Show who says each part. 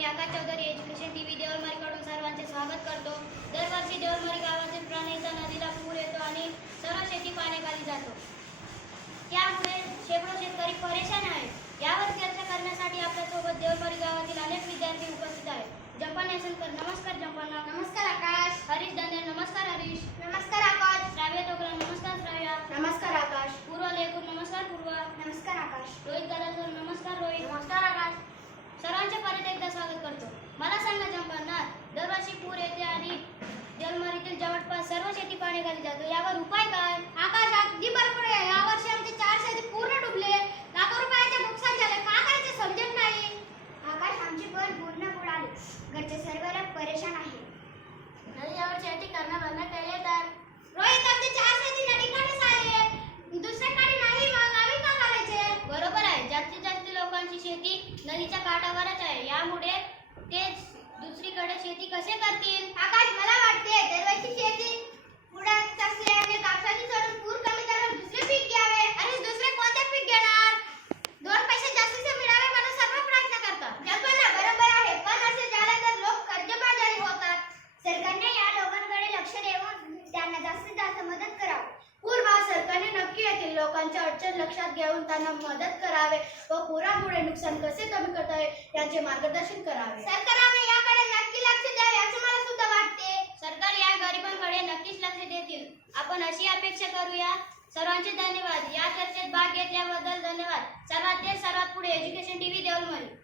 Speaker 1: मी Akash Chaudhari education TV देवळमारीकडून सर्वांचे स्वागत करतो. दरवर्षी देवळमारी गावातील प्रणयचा नदीला पूर येतो आणि सर्व शेती पाण्याखाली जातो. त्यामुळे शेकडो शेतकरी परेशान आहेत. यावर चर्चा करण्यासाठी आपल्यासोबत देवळमारी गावातील अनेक विद्यार्थी उपस्थित आहेत. जंपा नेसनकर नमस्कार जंपाना
Speaker 2: नमस्कार आकाश.
Speaker 1: हरीश दांडे नमस्कार हरीश.
Speaker 3: नमस्कार आकाश.
Speaker 1: श्राव्य टोकरा नमस्कार श्राव्या.
Speaker 4: नमस्कार आकाश.
Speaker 1: पूर्व लेखूर नमस्कार पूर्वा.
Speaker 5: नमस्कार आकाश.
Speaker 1: रोहित गदाधर नमस्कार रोहित.
Speaker 6: नमस्कार आकाश
Speaker 1: सर्वांचे परत एकदा स्वागत करतो मला सांगा जंपांना दरवर्षी पूर येते आणि जलमारीतील जवळपास पाण्याखाली जातो. यावर उपाय काय?
Speaker 2: आकाश अगदी बरोबर आहे. या वर्षी आमचे चार शेती पूर्ण डुबले. लाखो रुपयाचे नुकसान झाले. का करायचे समजत नाही.
Speaker 1: आकाश आमची पण पूर्ण बुडाली घरचे सर्व परेशान आहे.
Speaker 2: नदी यावर शेती करणं बंद केले तर? रोहित आमचे चार शेती नदीकडेच आले दुसऱ्याकडे नाही मग आम्ही का करायचे?
Speaker 1: बरोबर आहे. जास्तीत जास्त लोकांची शेती नदीच्या काठावरच आहे. यामुळे ते दुसरीकडे शेती कसे करतील
Speaker 2: आकाश मला वाटते दरवर्षी शेती बुडत असल्याने कापसाची सोडून पूर कमी झाल्यावर दुसरे पीक घ्यावे
Speaker 1: आणि दुसरे कोणते पीक घेणार
Speaker 2: दोन पैसे जास्तीचे मिळावे म्हणून सर्व प्रयत्न करतात जल्पना बरोबर आहे पण असे झाले तर लोक कर्जबाजारी होतात
Speaker 3: सरकारने या लोकांकडे लक्ष देऊन त्यांना जास्तीत जास्त मदत करावी
Speaker 1: पूर्वा सरकारने नक्की येथील लोकांच्या अडचण लक्षात घेऊन त्यांना मदत करावे व पुरामुळे नुकसान कसे कमी करता येईल याचे मार्गदर्शन करावे.
Speaker 3: सरकारने याकडे नक्की लक्ष द्यावे असं मला सुद्धा वाटते.
Speaker 1: सरकार या गरिबांकडे नक्कीच लक्ष देतील. आपण अशी अपेक्षा करूया. सर्वांचे धन्यवाद. या चर्चेत भाग घेतल्याबद्दल धन्यवाद. सर्वात ते सर्वात पुढे एज्युकेशन टीव्ही देवलमरी